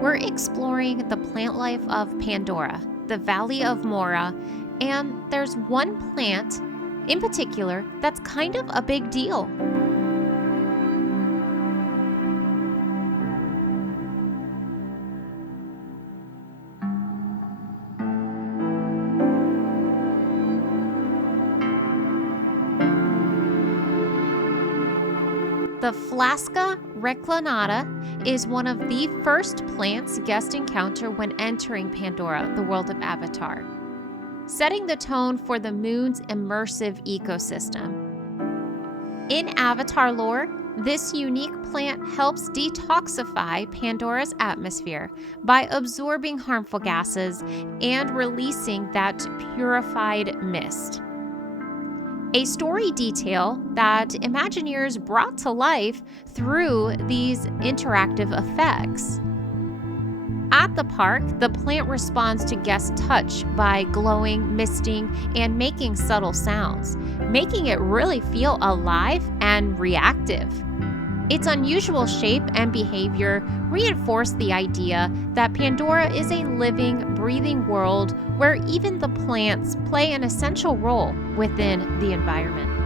We're exploring the plant life of Pandora, the Valley of Mora, and there's one plant in particular that's kind of a big deal. The Flaska Reclinata is one of the first plants guests encounter when entering Pandora, the world of Avatar, setting the tone for the moon's immersive ecosystem. In Avatar lore, this unique plant helps detoxify Pandora's atmosphere by absorbing harmful gases and releasing that purified mist. A story detail that Imagineers brought to life through these interactive effects. At the park, the plant responds to guest touch by glowing, misting, and making subtle sounds, making it really feel alive and reactive. Its unusual shape and behavior reinforce the idea that Pandora is a living, breathing world where even the plants play an essential role within the environment.